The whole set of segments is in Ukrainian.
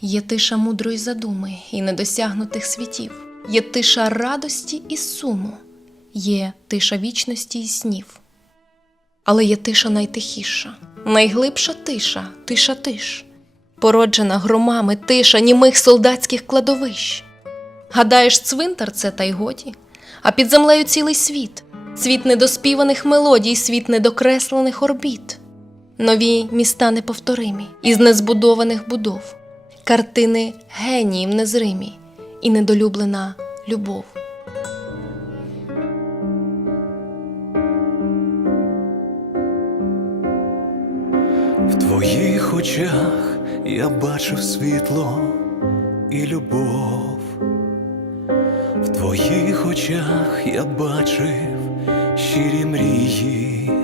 Є тиша мудрої задуми і недосягнутих світів, є тиша радості і суму, є тиша вічності і снів. Але є тиша найтихіша, найглибша тиша, тиша тиш, породжена громами тиша німих солдатських кладовищ. Гадаєш, цвинтар це та й годі, а під землею цілий світ, світ недоспіваних мелодій, світ недокреслених орбіт, нові міста неповторимі, із незбудованих будов, картини геніїв незримі і недолюблена любов. В твоїх очах я бачив світло і любов. В твоїх очах я бачив щирі мрії.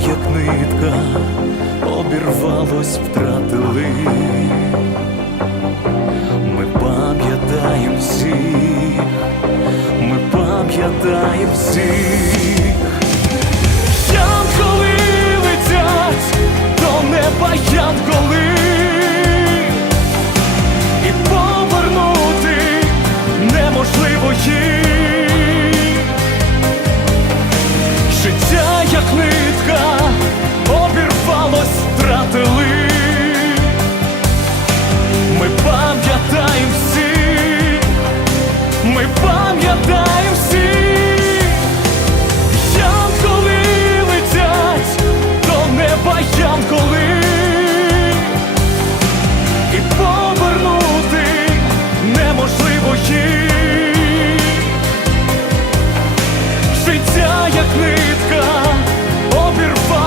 Як нитка, обірвалось, втратили. Ми пам'ятаємо всіх, ми пам'ятаємо всіх.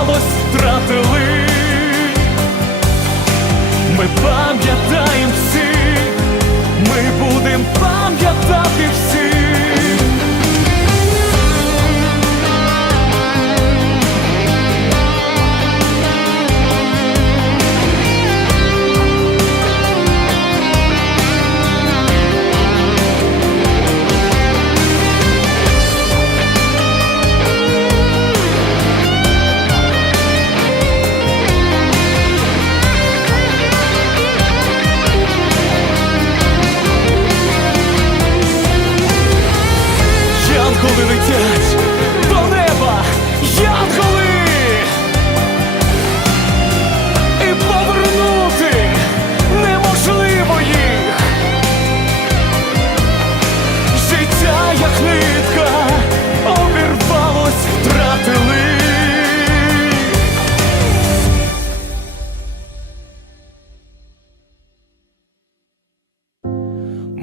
Обірвалось, втратили. Ми пам'ятаємо